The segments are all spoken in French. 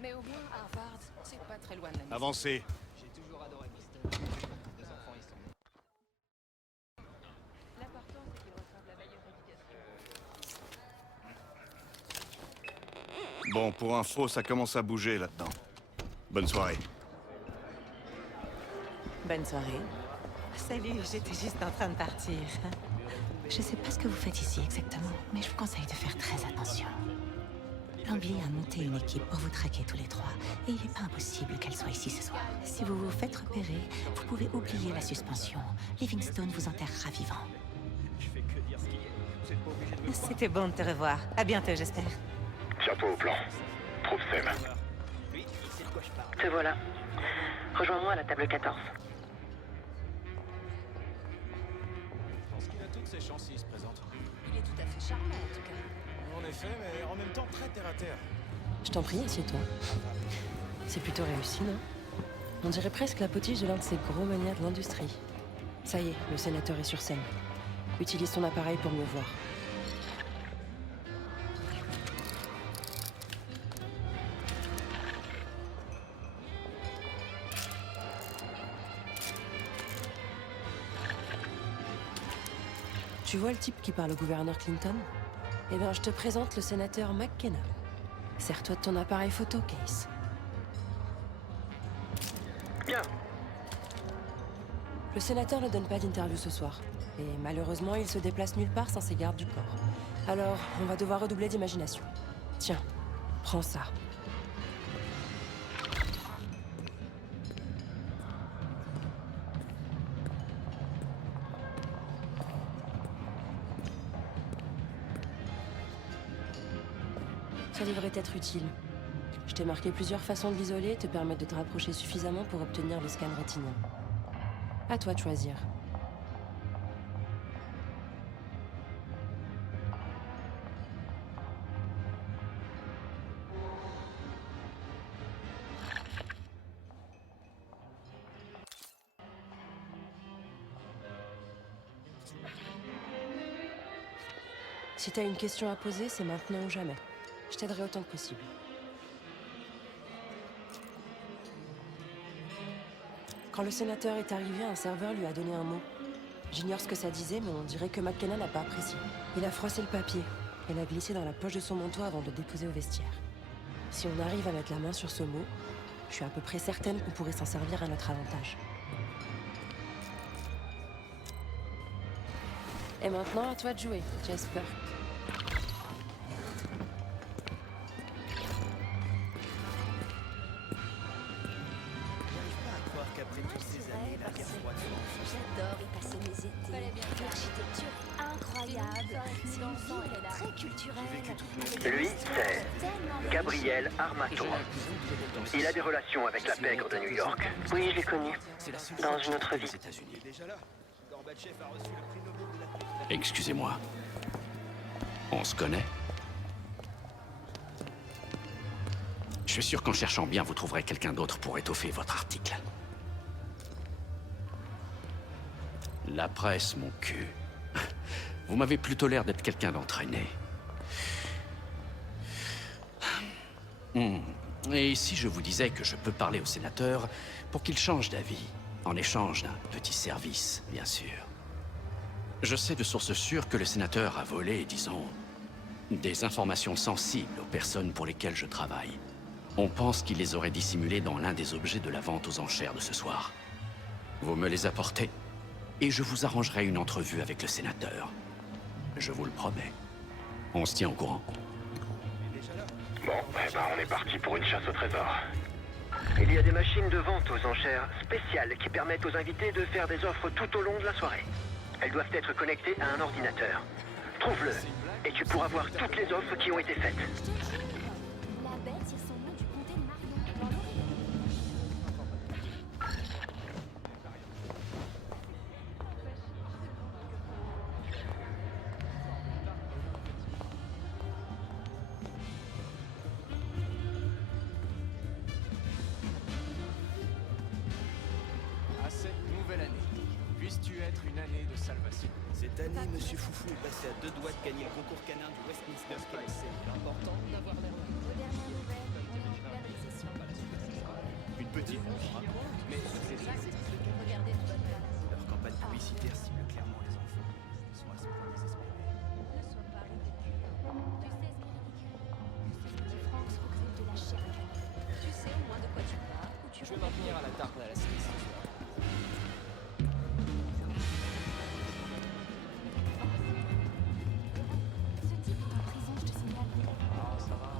Mais au moins, Harvard, c'est pas très loin de la maison. Avancez. J'ai toujours adoré Princeton. Les enfants y sont. L'important, c'est qu'ils reçoivent la meilleure éducation. Bon, pour info, ça commence à bouger là-dedans. Bonne soirée. Bonne soirée. Salut, j'étais juste en train de partir. Je sais pas ce que vous faites ici exactement, mais je vous conseille de faire très attention. Langley a monté une équipe pour vous traquer tous les trois, et il n'est pas impossible qu'elle soit ici ce soir. Si vous vous faites repérer, vous pouvez oublier la suspension. Livingstone vous enterrera vivant. Je fais que dire ce qu'il y a. Vous êtes pas obligé de me croire. C'était bon de te revoir. À bientôt, j'espère. Tiens-toi au plan. Trouve Sam. Lui, il sait de quoi je parle. Te voilà. Rejoins-moi à la table 14. Je pense qu'il a toutes ses chances s'il se présente. Il est tout à fait charmant, en tout cas. En effet, mais en même temps très terre à terre. Je t'en prie, assieds-toi. C'est plutôt réussi, non? On dirait presque la potiche de l'un de ces gros manias de l'industrie. Ça y est, le sénateur est sur scène. Utilise ton appareil pour mieux voir. Tu vois le type qui parle au gouverneur Clinton? Eh bien, je te présente le sénateur McKenna. Sers-toi de ton appareil photo, Case. Bien. Le sénateur ne donne pas d'interview ce soir. Et malheureusement, il se déplace nulle part sans ses gardes du corps. Alors, on va devoir redoubler d'imagination. Tiens, prends ça. Ça devrait être utile. Je t'ai marqué plusieurs façons de l'isoler et te permettre de te rapprocher suffisamment pour obtenir le scan rétinien. À toi de choisir. Si t'as une question à poser, c'est maintenant ou jamais. Je t'aiderai autant que possible. Quand le sénateur est arrivé, un serveur lui a donné un mot. J'ignore ce que ça disait, mais on dirait que McKenna n'a pas apprécié. Il a froissé le papier et l'a glissé dans la poche de son manteau avant de le déposer au vestiaire. Si on arrive à mettre la main sur ce mot, je suis à peu près certaine qu'on pourrait s'en servir à notre avantage. Et maintenant, à toi de jouer, Jasper. J'arrive pas à croire qu'après toutes ces années, la guerre froide J'adore y passer mes étés. L'architecture incroyable. C'est une ville très culturelle. Lui, c'est Gabriel Armato. Il a des relations avec la pègre de New York. Oui, je l'ai connu. Dans une autre vie. Il est déjà là. Gorbatchev a reçu le prix Nobel de la paix. Excusez-moi. On se connaît? Je suis sûr qu'en cherchant bien, vous trouverez quelqu'un d'autre pour étoffer votre article. La presse, mon cul. Vous m'avez plutôt l'air d'être quelqu'un d'entraîné. Et si je vous disais que je peux parler au sénateur pour qu'il change d'avis, en échange d'un petit service, bien sûr. Je sais de sources sûres que le sénateur a volé, disons, des informations sensibles aux personnes pour lesquelles je travaille. On pense qu'il les aurait dissimulées dans l'un des objets de la vente aux enchères de ce soir. Vous me les apportez, et je vous arrangerai une entrevue avec le sénateur. Je vous le promets. On se tient au courant. Bon, eh ben, on est parti pour une chasse au trésor. Il y a des machines de vente aux enchères spéciales qui permettent aux invités de faire des offres tout au long de la soirée. Elles doivent être connectées à un ordinateur. Trouve-le, et tu pourras voir toutes les offres qui ont été faites. La bête, c'est son nom du comté de Marion. Dans l'Oregon. À cette nouvelle année, puisses-tu être une année de salvation. Cette année, Monsieur Foufou est passé à 2 doigts de gagner le concours canin du Westminster Kennel. C'est important d'avoir l'air. Aux dernières nouvelles, on est en pleine récession. petite mais c'est ça. Regardez une bonne place. Leur campagne publicitaire cible clairement les enfants. Ils sont à ce point désespérés. Ne sois pas ridicule. Tu sais ce qui est ridicule? Les Franks recrutent de la chair à canon. Tu sais au moins de quoi tu parles ou tu Je vais m'en tenir à la tarte à la cerise ce soir. Ce type est en prison, je te signale. Ah, ça va.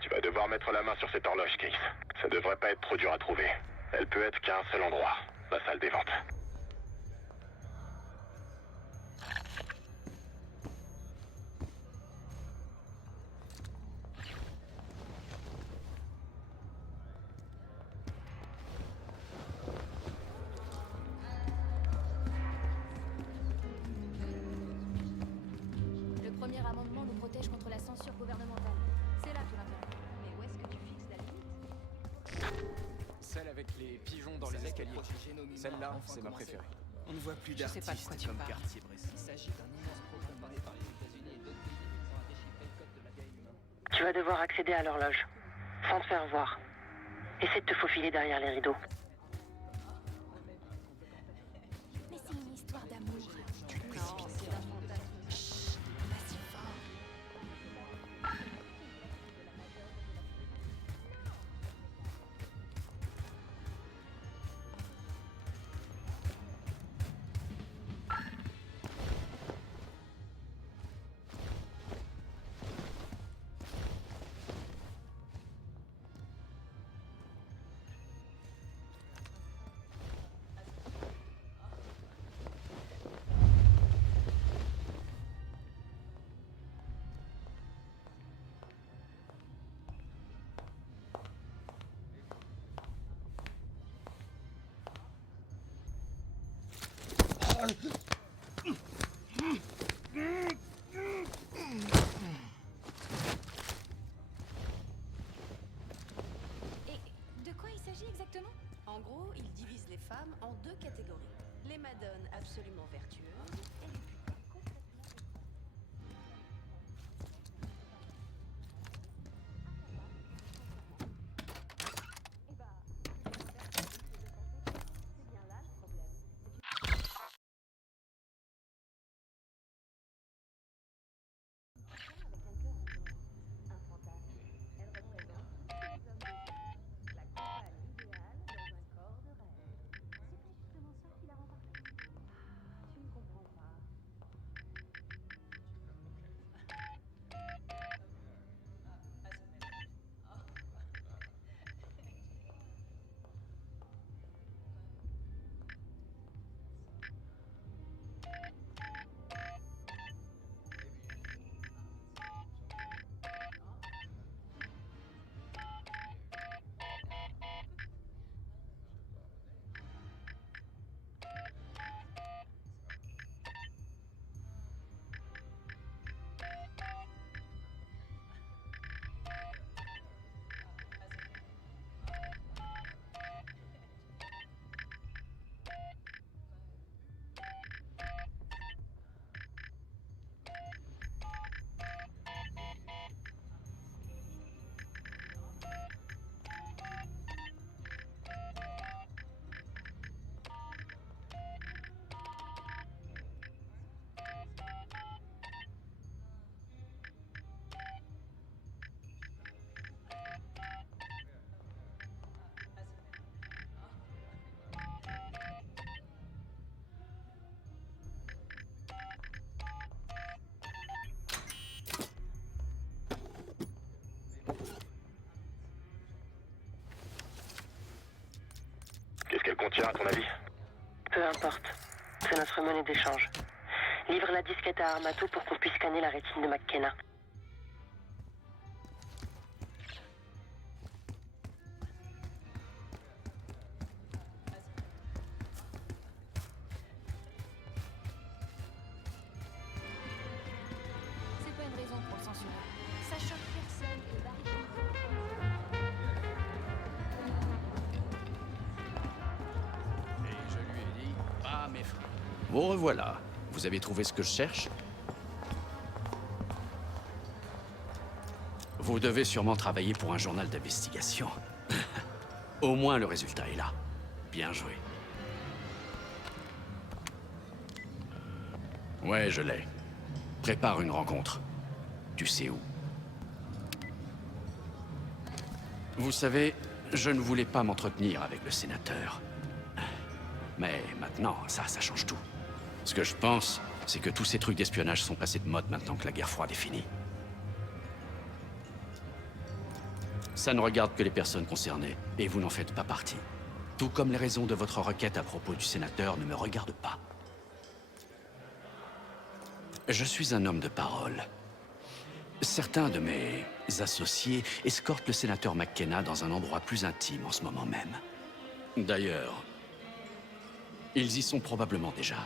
Tu vas devoir mettre la main sur cette horloge, Case. Ça devrait pas être trop dur à trouver. Elle peut être qu'à un seul endroit, la salle des ventes. Le premier amendement nous protège contre la censure gouvernementale. C'est là tout l'intérêt. Mais où est-ce que tu fixes la limite? Celle avec les pigeons dans les escaliers. Celle-là, c'est ma préférée. On ne voit plus Je sais pas de quoi d'artistes tu comme parles. Cartier-Bresson. Il s'agit d'un immense programme mené par les États-Unis et d'autres pays visant à déchiffrer le code de l'ADN humain. Tu vas devoir accéder à l'horloge, sans te faire voir. Essaie de te faufiler derrière les rideaux. Mais c'est une histoire d'amour. Non, c'est un fantasme. Chut, pas si fort. Et de quoi il s'agit exactement? En gros, ils divisent les femmes en deux catégories. Les madones absolument vertueuses et les putains complètement... Eh bah, c'est bien là le problème. Avec un cœur en or, un fantasme. Elle représente tous les hommes de vie. La compagne idéale dans un corps de rêve. C'est pas justement ça qui la rend parfaite. Tu ne comprends pas. Tiens, à ton avis? Peu importe. C'est notre monnaie d'échange. Livre la disquette à Armato pour qu'on puisse scanner la rétine de McKenna. C'est pas une raison pour le censurer. Ça choque personne et le barricade. Et je lui ai dit, pas mes frères. Vous revoilà. Vous avez trouvé ce que je cherche? Vous devez sûrement travailler pour un journal d'investigation. Au moins le résultat est là. Bien joué. Ouais, je l'ai. Prépare une rencontre. Tu sais où? Vous savez, je ne voulais pas m'entretenir avec le sénateur. Mais maintenant, ça change tout. Ce que je pense, c'est que tous ces trucs d'espionnage sont passés de mode maintenant que la guerre froide est finie. Ça ne regarde que les personnes concernées, et vous n'en faites pas partie. Tout comme les raisons de votre requête à propos du sénateur ne me regardent pas. Je suis un homme de parole. Certains de mes associés escortent le sénateur McKenna dans un endroit plus intime en ce moment même. D'ailleurs, ils y sont probablement déjà.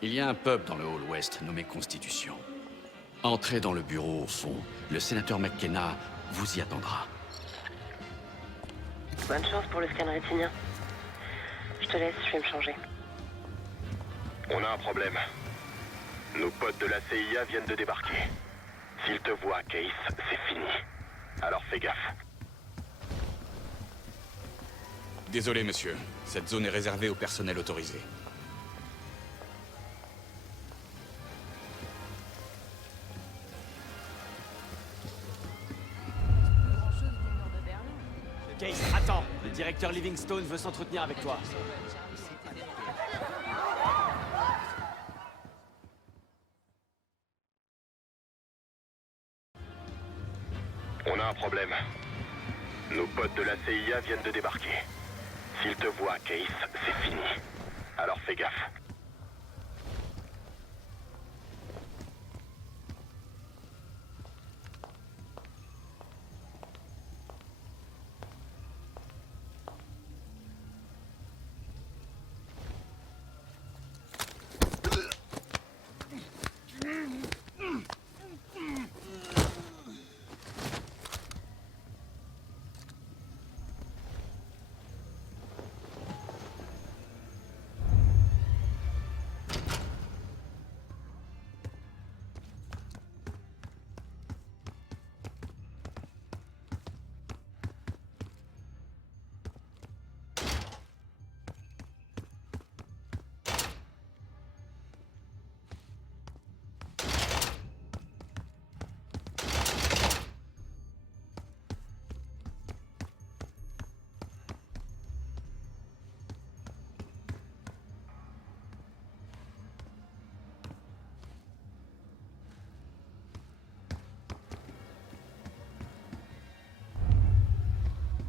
Il y a un pub dans le hall ouest nommé Constitution. Entrez dans le bureau au fond. Le sénateur McKenna vous y attendra. Bonne chance pour le scan rétinien. Je te laisse, je vais me changer. On a un problème. Nos potes de la CIA viennent de débarquer. S'ils te voient, Case, c'est fini. Alors fais gaffe. Désolé, monsieur. Cette zone est réservée au personnel autorisé. Case, attends. Le directeur Livingstone veut s'entretenir avec toi. On a un problème. Nos potes de la CIA viennent de débarquer. S'ils te voient, Case, c'est fini. Alors fais gaffe.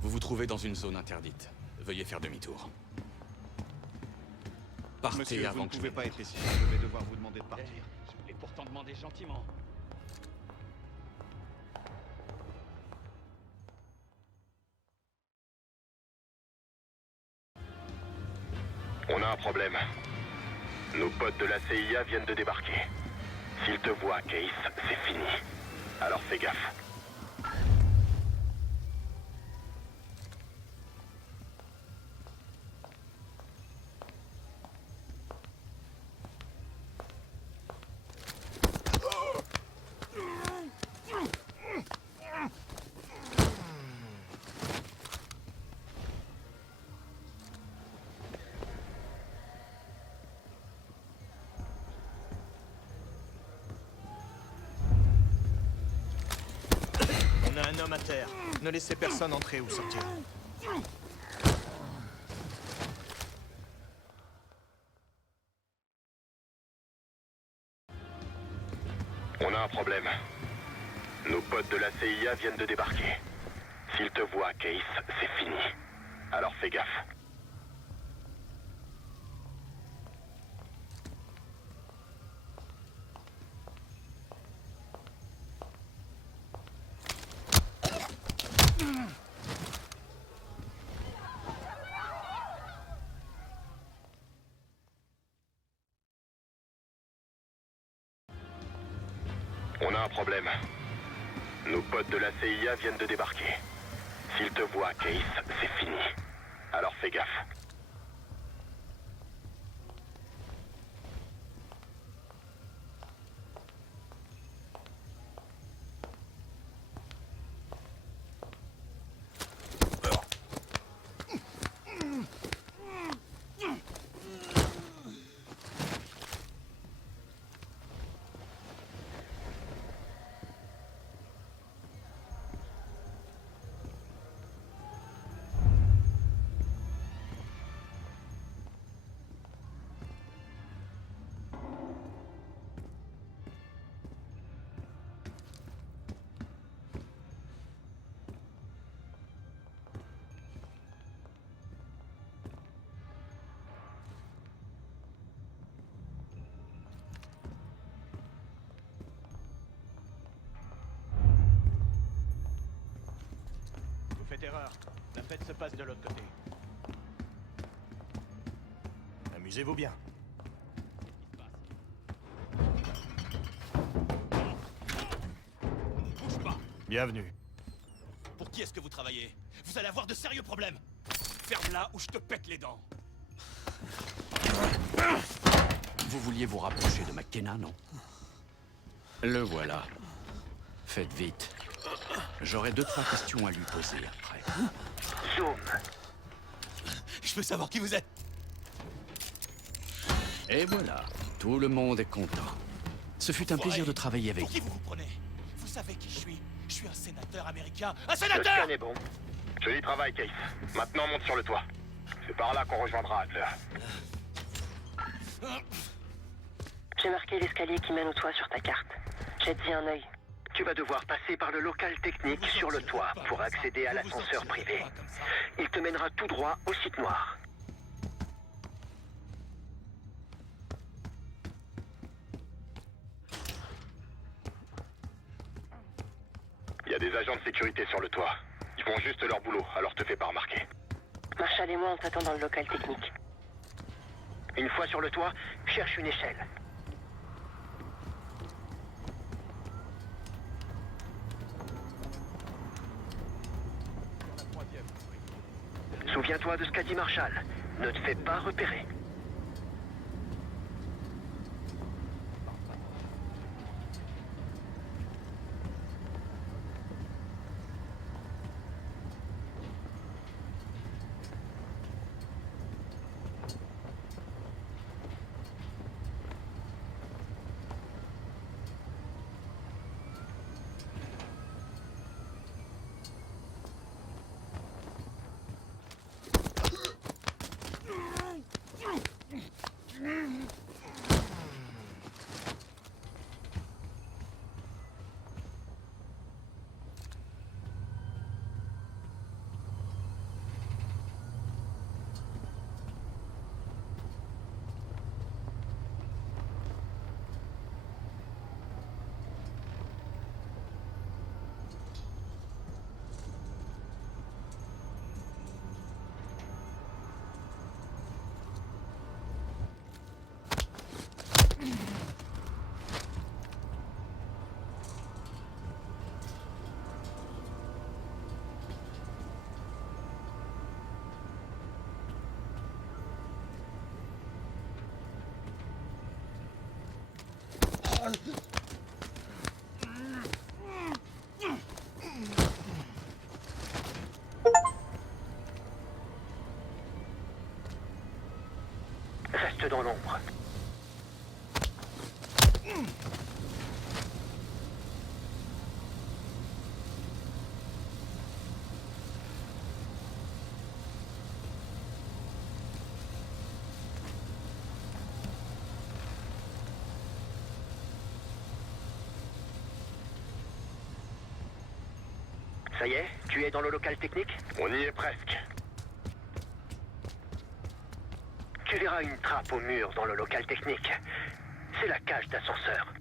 Vous vous trouvez dans une zone interdite. Veuillez faire demi-tour. Partez Monsieur, avant vous ne que je pouvez ne- pas être ici. Je vais devoir vous demander de partir. Je voulais pourtant demander gentiment. On a un problème. Nos potes de la CIA viennent de débarquer. S'ils te voient, Case, c'est fini. Alors fais gaffe. On a un homme à terre. Ne laissez personne entrer ou sortir. On a un problème. Nos potes de la CIA viennent de débarquer. S'ils te voient, Case, c'est fini. Alors fais gaffe. On a un problème. Nos potes de la CIA viennent de débarquer. S'ils te voient, Case, c'est fini. Alors fais gaffe. Vous faites erreur. La fête se passe de l'autre côté. Amusez-vous bien. Bouge pas. Bienvenue. Pour qui est-ce que vous travaillez? Vous allez avoir de sérieux problèmes. Ferme-la ou je te pète les dents. Vous vouliez vous rapprocher de McKenna, non? Le voilà. Faites vite. J'aurai 2-3 questions à lui poser après. Zoom. Je veux savoir qui vous êtes. Et voilà. Tout le monde est content. Ce fut un plaisir de travailler avec Pour qui vous. vous vous prenez? Vous savez qui je suis? Je suis un sénateur américain. Un Le sénateur! scan est bon. Joli travail, Case. Maintenant, monte sur le toit. C'est par là qu'on rejoindra Adler. J'ai marqué l'escalier qui mène au toit sur ta carte. Jette-y un œil. Tu vas devoir passer par le local technique sur le toit pour accéder à l'ascenseur privé. Il te mènera tout droit au site noir. Il y a des agents de sécurité sur le toit. Ils font juste leur boulot, alors te fais pas remarquer. Marshall et moi, on t'attend dans le local technique. Une fois sur le toit, cherche une échelle. Souviens-toi de ce qu'a dit Marshall. Ne te fais pas repérer. Reste dans l'ombre. Ça y est, tu es dans le local technique? On y est presque. Tu verras une trappe au mur dans le local technique. C'est la cage d'ascenseur.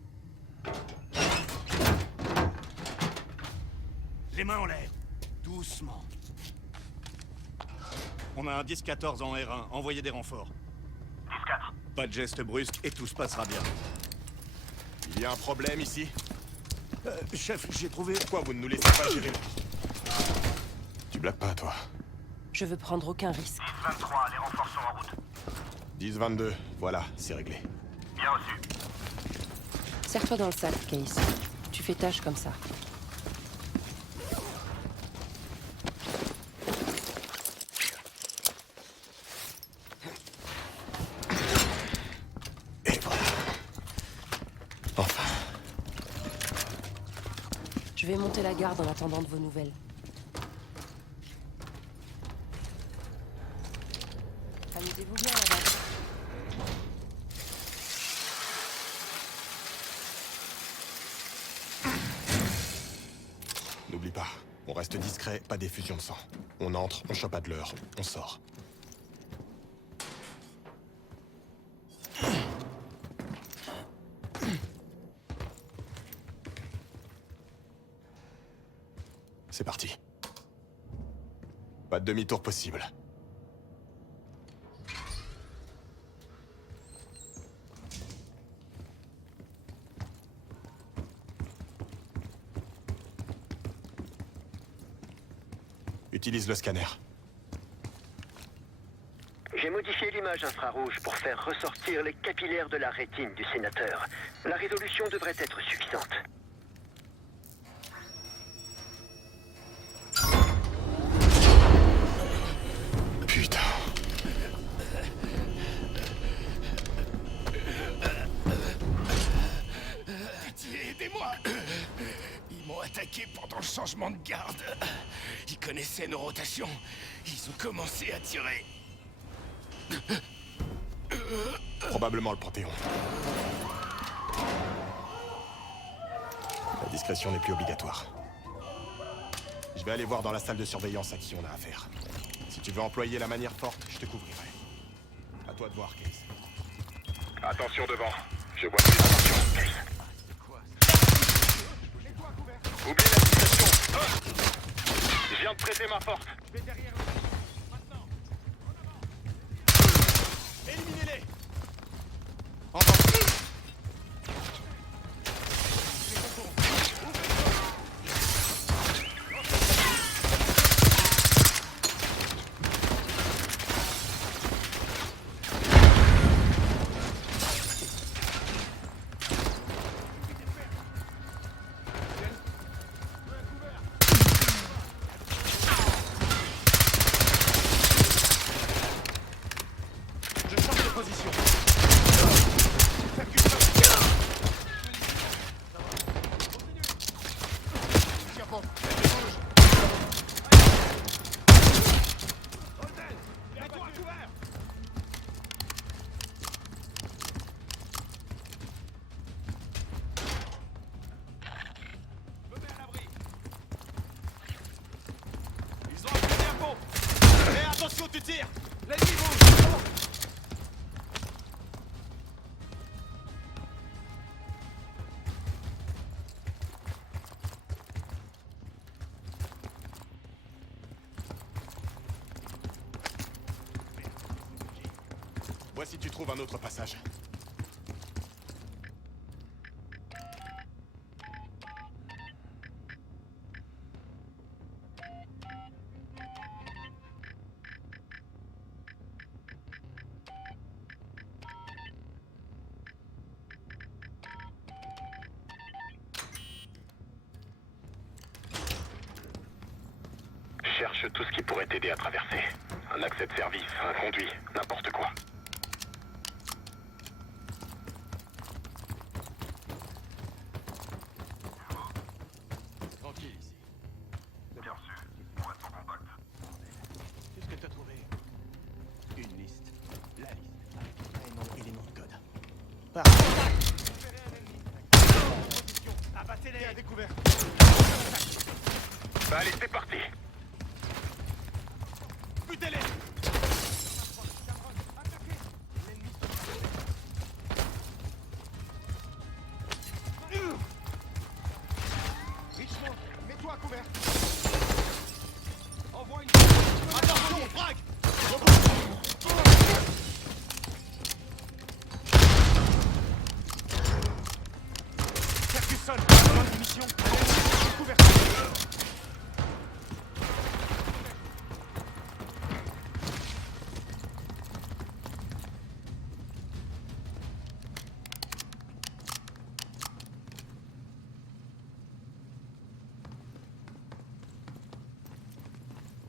Les mains en l'air. Doucement. On a un 10-14 en R1. Envoyez des renforts. 10-4. Pas de geste brusque et tout se passera bien. Il y a un problème ici? Chef, j'ai trouvé... Pourquoi vous ne nous laissez pas gérer Tu blagues pas, toi. Je veux prendre aucun risque. 23, les renforts sont en route. 10-22, voilà, c'est réglé. Bien reçu. Serre-toi dans le sac, Case. Tu fais tâche comme ça. Et voilà. Enfin. Je vais monter la garde en attendant de vos nouvelles. Amusez-vous bien là-bas. N'oublie pas, on reste discret, pas d'effusion de sang. On entre, on chope Adler, on sort. C'est parti. Pas de demi-tour possible. Utilise le scanner. J'ai modifié l'image infrarouge pour faire ressortir les capillaires de la rétine du sénateur. La résolution devrait être suffisante. Putain. Pitié, aidez-moi. Ils m'ont attaqué pendant le changement de garde. Ils connaissaient nos rotations. Ils ont commencé à tirer. Probablement le Panthéon. La discrétion n'est plus obligatoire. Je vais aller voir dans la salle de surveillance à qui on a affaire. Si tu veux employer la manière forte, je te couvrirai. À toi de voir, Case. Attention devant. Je vois plus attention, Case. Oublie la situation. Je viens de traiter ma porte. Éliminez-les! Attention, tu tires! L'ennemi bouge! Vois si tu trouves un autre passage. Cherche tout ce qui pourrait t'aider à traverser. Un accès de service, un conduit, n'importe quoi. Tranquille ici. Bien sûr, on reste en contact. Qu'est-ce que t'as trouvé? Une liste. La liste. Avec les prénoms et les noms de code. Parfait. Abattez-les à découvert. Allez, c'est parti. Butez-les! Richmond, mets-toi à couvert. Envoie une... Attention, frag! Ferguson, bonne mission.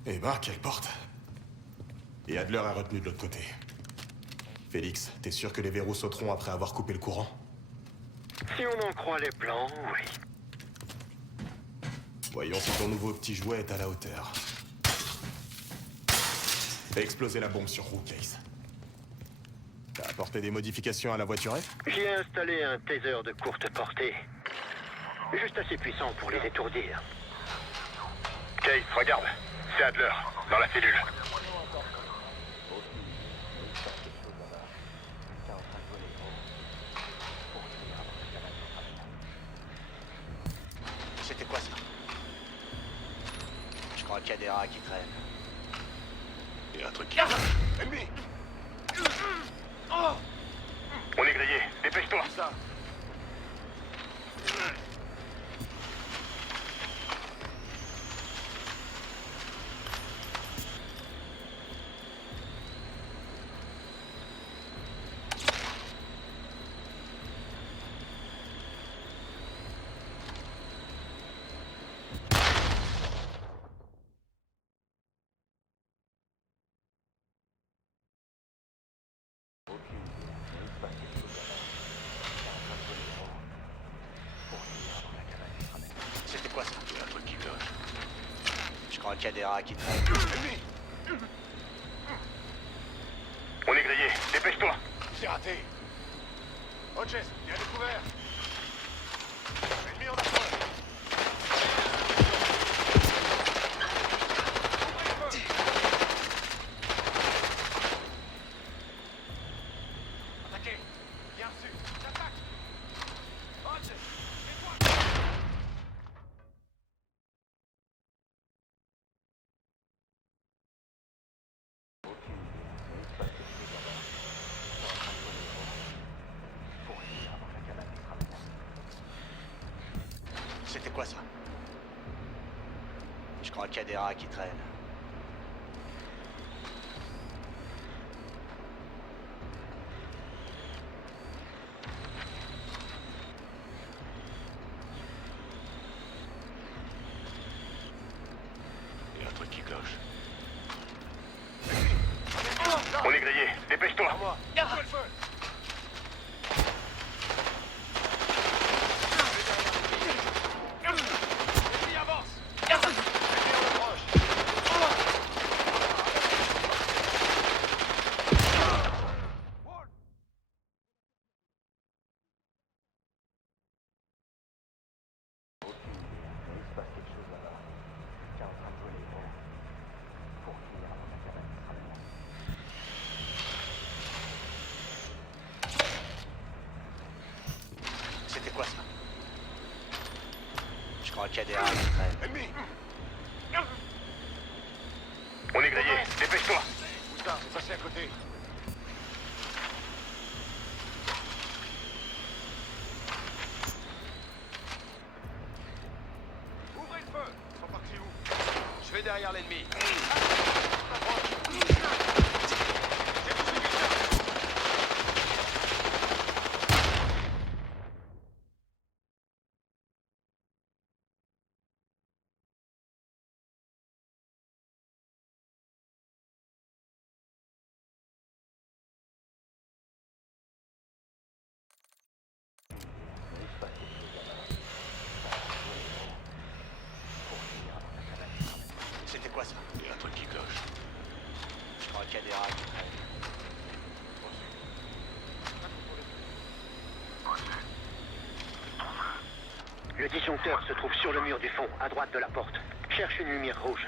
Eh ben, quelle porte. Et Adler est retenu de l'autre côté. Félix, t'es sûr que les verrous sauteront après avoir coupé le courant? Si on en croit les plans, oui. Voyons si ton nouveau petit jouet est à la hauteur. Fais exploser la bombe sur Rook, Case. T'as apporté des modifications à la voiturette? J'y ai installé un taser de courte portée. Juste assez puissant pour les étourdir. Case, regarde. C'est Adler, dans la cellule. C'était quoi ça? Je crois qu'il y a des rats qui traînent. Il y a un truc qui... Ennemi! On est grillé, dépêche-toi! C'était quoi ça? Il y a un truc qui cloche. Je crois qu'il y a des rats qui traînent. Ennemi! On est grillé, dépêche-toi! C'est raté! Hodges, il y a découvert! Ennemi en approche! Attaquez! Bien reçu! J'attaque! Hodges! c'est toi! C'était quoi ça? Je crois qu'il y a des rats qui traînent. Il y a un truc qui cloche. On est grillé, dépêche-toi! Ouvre le feu! Ennemi avance! Ennemi en approche! C'était quoi ça? Je crois qu'il y a des rats qui traînent. Ennemi! On est grillé, dépêche-toi! Où ça? C'est passé à côté. Ouvrez le feu! Ils sont partis où? Je vais derrière l'ennemi. C'était quoi ça? Il y a un truc qui cloche. Je crois qu'il y a des rats qui traînent. Le disjoncteur se trouve sur le mur du fond, à droite de la porte. Cherche une lumière rouge.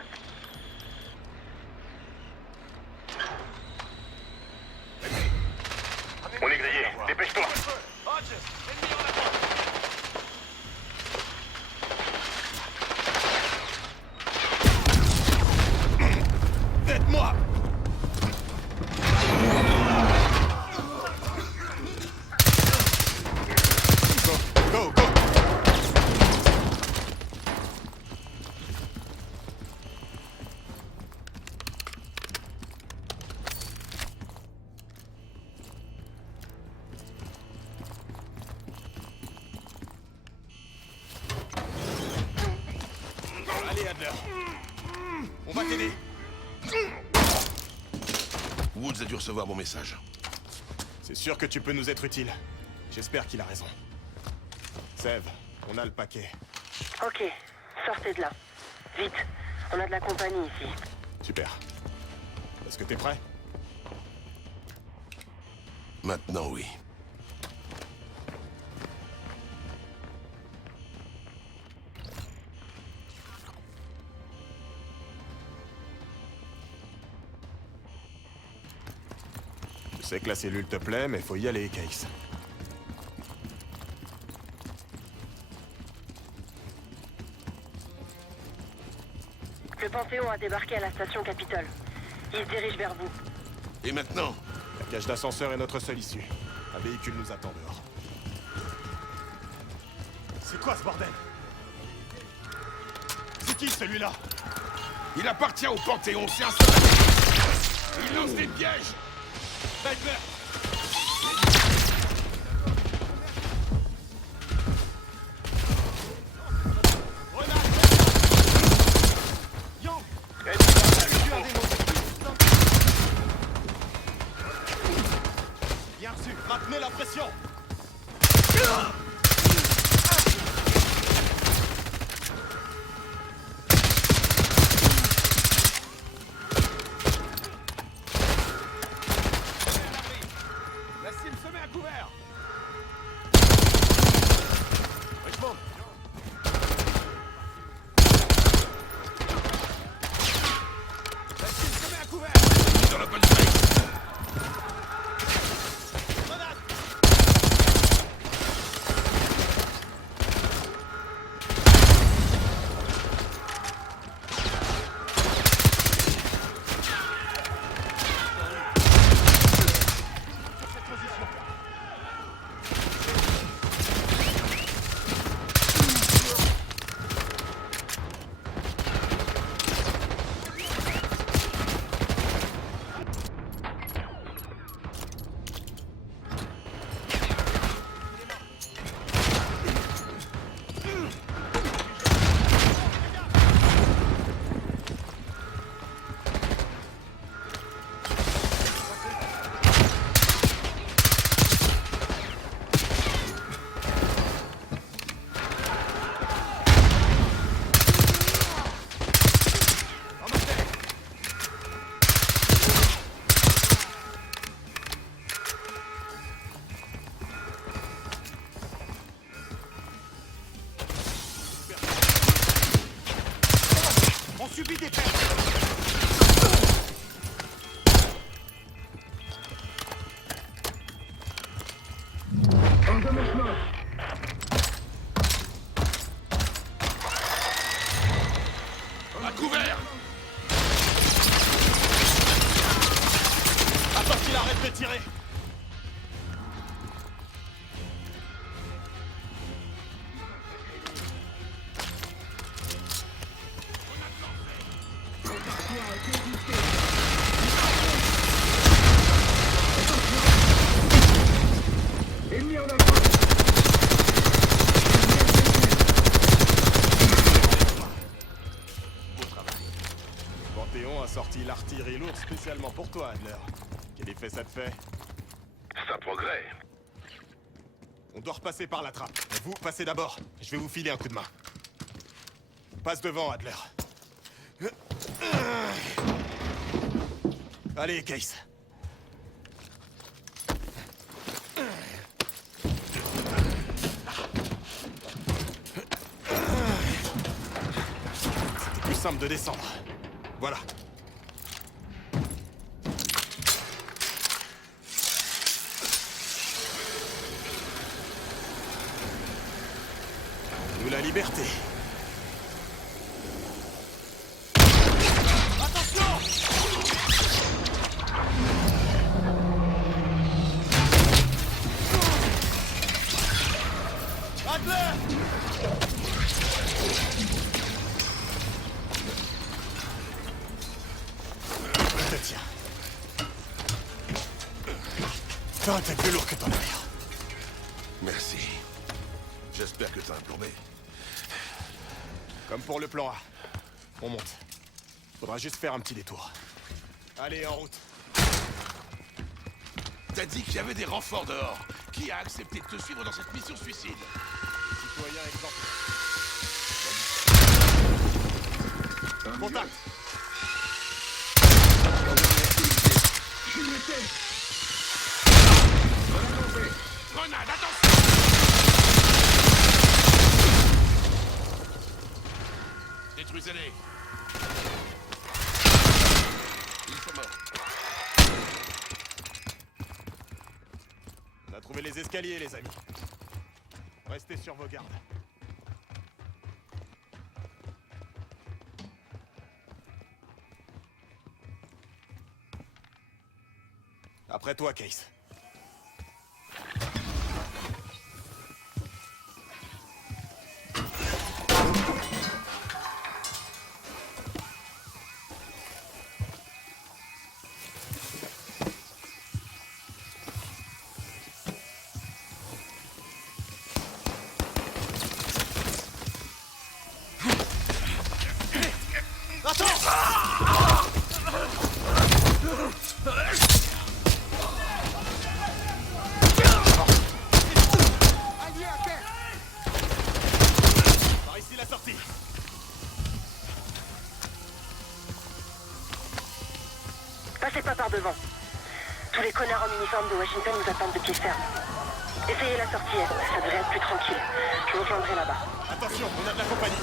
On est grillé, dépêche-toi! Aide-moi! Go, go, go! Allez, Adler. On va t'aider. Woods a dû recevoir mon message. C'est sûr que tu peux nous être utile. J'espère qu'il a raison. Sève, on a le paquet. Ok, sortez de là. Vite, on a de la compagnie ici. Super. Est-ce que t'es prêt? Maintenant, oui. Je sais que la cellule te plaît, mais faut y aller, Case. Le Panthéon a débarqué à la station Capitole. Il se dirige vers vous. Et maintenant? La cage d'ascenseur est notre seule issue. Un véhicule nous attend dehors. C'est quoi ce bordel? C'est qui celui-là? Il appartient au Panthéon, c'est un salarié. Il lance des pièges. Sniper! Bien reçu, maintenez la pression. La cible se met à couvert! Richmond. La cible se met à couvert! Dans la bonne space. Grenade! On subit des pertes. À couvert. Attends qu'il arrête de tirer. Le Panthéon a sorti l'artillerie lourde spécialement pour toi, Adler. Quel effet ça te fait? C'est un progrès. On doit repasser par la trappe. Vous, passez d'abord. Je vais vous filer un coup de main. Passe devant, Adler. Allez, Case. C'était plus simple de descendre. Voilà. Nous la liberté. Tiens. Toi, t'es plus lourd que ton navire. Merci. J'espère que t'as un plan B. Comme pour le plan A. On monte. Faudra juste faire un petit détour. Allez, en route. t'a dit qu'il y avait des renforts dehors. Qui a accepté de te suivre dans cette mission suicide? Citoyen exemplaire. Contact. Grenade, attention! Détruisez-les. Ils sont morts. On a trouvé les escaliers, les amis. Restez sur vos gardes. Après toi, Case. Par ici la sortie. Passez pas par devant. Tous les connards en uniforme de Washington nous attendent de pied ferme. Essayez la sortie est, ça devrait être plus tranquille. Je vous rejoindrai là-bas. Attention, on a de la compagnie.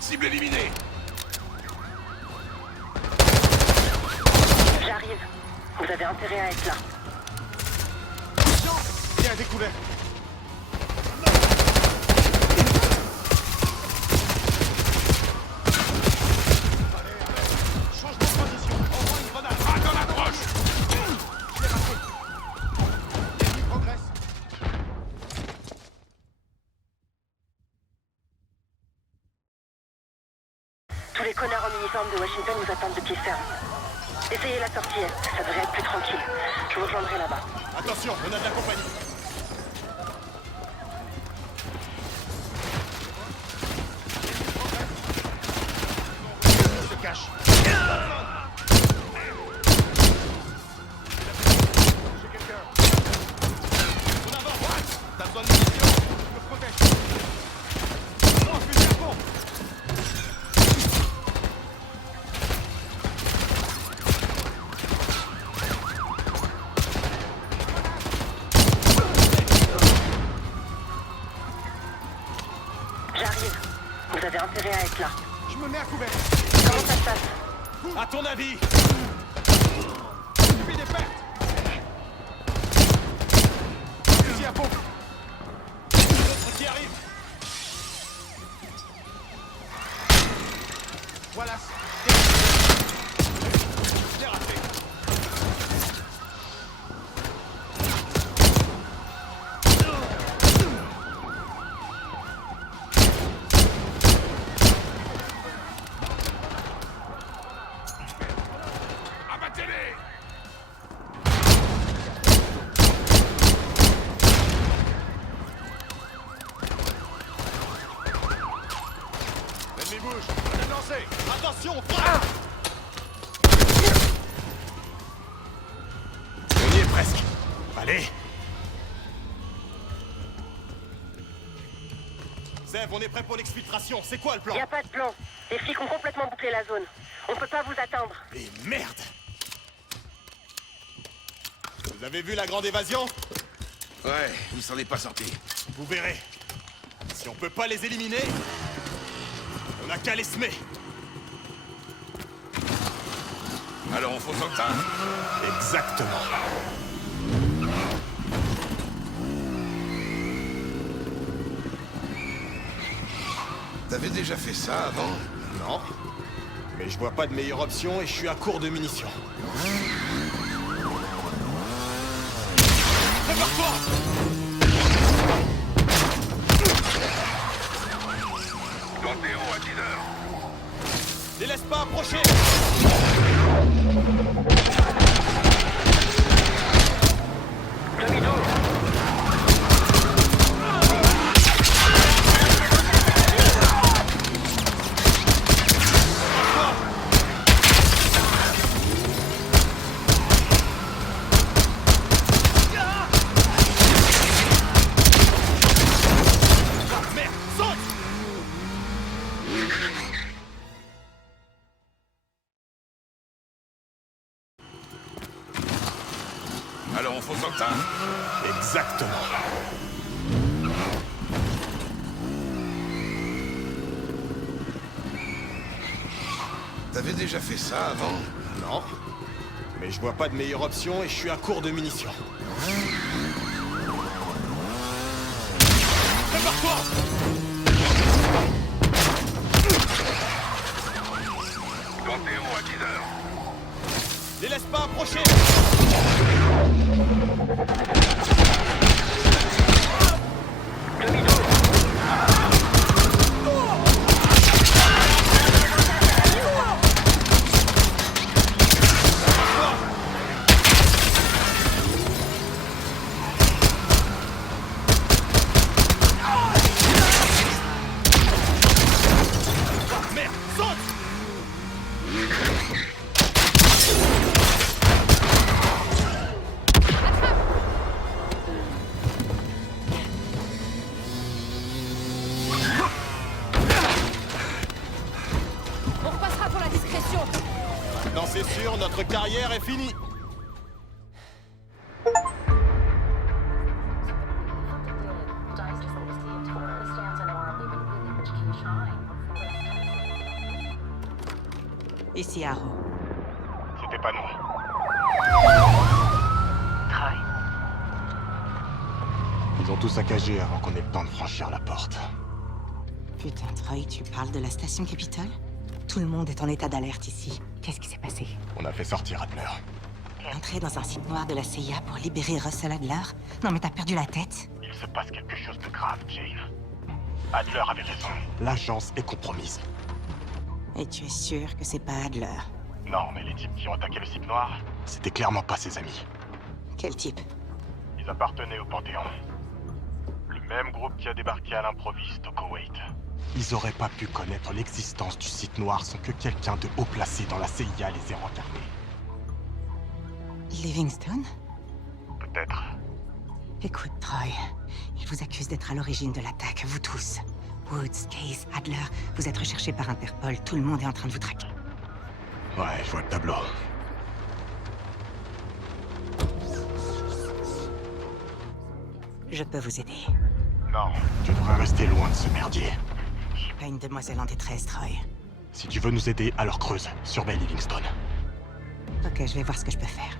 Cible éliminée. J'arrive. Vous avez intérêt à être là. Bien découvert. Change de position. Envoie une grenade. Ah, dans l'approche. Je l'ai raté. L'ennemi progresse. Tous les connards en uniforme de Washington nous attendent de pied ferme. Essayez la sortie est, ça devrait être plus tranquille. Je vous rejoindrai là-bas. Attention, on a de la compagnie. Se cache. J'ai quelqu'un. On avance. T'as besoin de munitions? Je me protège. Oh, fusil à pompe. J'arrive. Vous avez intérêt à être là. Je me mets à couvert. Comment ça se passe? À ton avis? J'ai des pertes. Fusil à pompe. L'autre qui arrive. Voilà. Je l'ai raté. Abattez-les. L'ennemi bouge. Grenade lancée. Attention, frappe. On y est presque. Allez. Zev, on est prêt pour l'exfiltration. C'est quoi le plan? Y a pas de plan. Les flics ont complètement bouclé la zone. On peut pas vous atteindre. Et merde! Vous avez vu la grande évasion? Ouais, il s'en est pas sorti. Vous verrez. Si on peut pas les éliminer, on a qu'à les semer. Alors on fonce en tas. Exactement. T'avais déjà fait ça avant? Non. Mais je vois pas de meilleure option et je suis à court de munitions. Prépare-toi! Panthéon à 10h. laisse pas approcher! Demi-tour. Merde, saute! Alors on fonce en tas? Exactement. T'avais déjà fait ça avant? Non. Mais je vois pas de meilleure option et je suis à court de munitions. Prépare-toi! Panthéon à 10h. Les laisse pas approcher! Demi-tour. Merde, saute! On repassera pour la discrétion. Non, c'est sûr, notre carrière est finie. Ici, Arrow. C'était pas nous. Troy. Ils ont tout saccagé avant qu'on ait le temps de franchir la porte. Putain, Troy, tu parles de la station Capitole? Tout le monde est en état d'alerte ici. Qu'est-ce qui s'est passé? On a fait sortir Adler. Entrer dans un site noir de la CIA pour libérer Russell Adler? Non mais t'as perdu la tête? Il se passe quelque chose de grave, Jane. Adler avait raison. L'agence est compromise. Et tu es sûr que c'est pas Adler? Non, mais les types qui ont attaqué le site noir, C'était clairement pas ses amis. Quel type? ils appartenaient au Panthéon. Le même groupe qui a débarqué à l'improviste au Koweït. Ils auraient pas pu connaître l'existence du site noir sans que quelqu'un de haut placé dans la CIA les ait rencarnés. Livingstone? Peut-être. Écoute, Troy, ils vous accusent d'être à l'origine de l'attaque, vous tous. Woods, Case, Adler, vous êtes recherchés par Interpol, tout le monde est en train de vous traquer. Ouais, je vois le tableau. Je peux vous aider. Non. Tu devrais rester loin de ce merdier. Je suis pas une demoiselle en détresse, Troy. Si tu veux nous aider, alors creuse. Surveille Livingstone. Ok, je vais voir ce que je peux faire.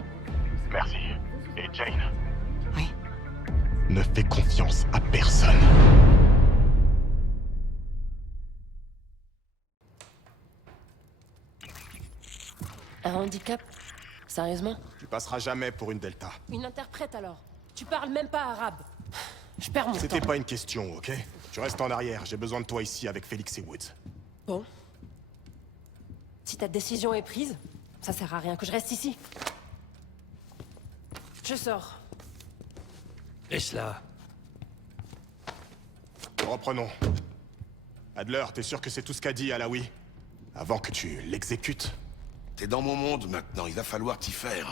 Merci. Et Jane? Oui? Ne fais confiance à personne. Un handicap? Sérieusement? Tu passeras jamais pour une Delta. Une interprète alors? Tu parles même pas arabe. Je perds mon temps. C'était pas une question, ok? Tu restes en arrière, j'ai besoin de toi ici avec Félix et Woods. Bon. Si ta décision est prise, ça sert à rien que je reste ici. Je sors. Laisse-la. Reprenons. Adler, t'es sûr que c'est tout ce qu'a dit Alaoui? Avant que tu l'exécutes? T'es dans mon monde maintenant, il va falloir t'y faire.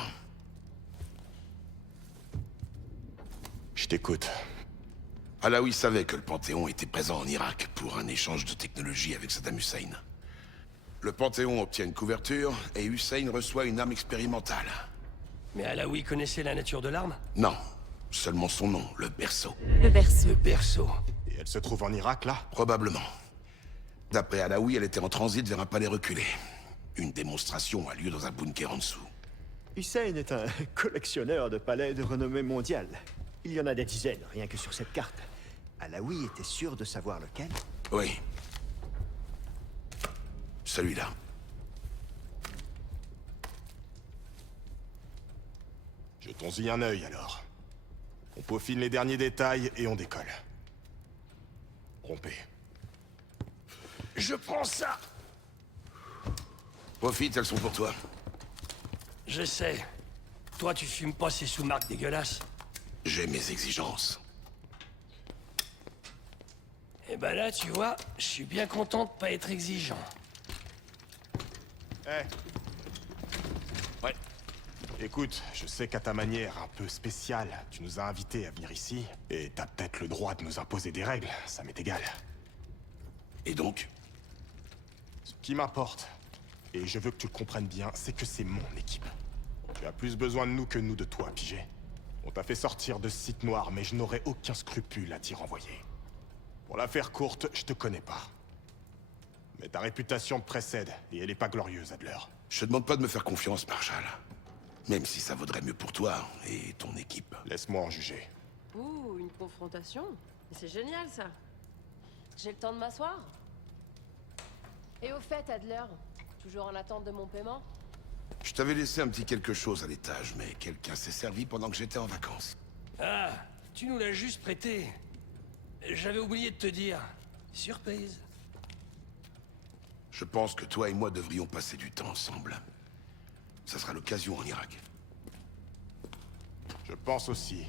Je t'écoute. Alaoui savait que le Panthéon était présent en Irak pour un échange de technologie avec Saddam Hussein. Le Panthéon obtient une couverture et Hussein reçoit une arme expérimentale. Mais Alaoui connaissait la nature de l'arme? Non, seulement son nom, le berceau. Le berceau. Le berceau. Et elle se trouve en Irak, là? Probablement. D'après Alaoui, elle était en transit vers un palais reculé. Une démonstration a lieu dans un bunker en dessous. Hussein est un collectionneur de palais de renommée mondiale. Il y en a des dizaines, rien que sur cette carte. Alaoui était sûr de savoir lequel? Oui. Celui-là. Jetons-y un œil, alors. On peaufine les derniers détails et on décolle. Rompez. Je prends ça. Profite, elles sont pour toi. Je sais. Toi, tu fumes pas ces sous-marques dégueulasses. J'ai mes exigences. Et ben là, tu vois, je suis bien content de pas être exigeant. Ouais. Écoute, je sais qu'à ta manière un peu spéciale, tu nous as invités à venir ici, et t'as peut-être le droit de nous imposer des règles, ça m'est égal. Et donc? Ce qui m'importe, et je veux que tu le comprennes bien, c'est que c'est mon équipe. Tu as plus besoin de nous que nous de toi, pigé. On t'a fait sortir de ce site noir, mais je n'aurais aucun scrupule à t'y renvoyer. Pour la faire courte, je te connais pas. Mais ta réputation te précède, et elle est pas glorieuse, Adler. Je te demande pas de me faire confiance, Marshall. Même si ça vaudrait mieux pour toi et ton équipe. Laisse-moi en juger. Ouh, une confrontation. C'est génial, ça. J'ai le temps de m'asseoir? Et au fait, Adler, toujours en attente de mon paiement? Je t'avais laissé un petit quelque chose à l'étage, mais quelqu'un s'est servi pendant que j'étais en vacances. Ah, tu nous l'as juste prêté. J'avais oublié de te dire. Surprise. Je pense que toi et moi devrions passer du temps ensemble. Ça sera l'occasion en Irak. Je pense aussi.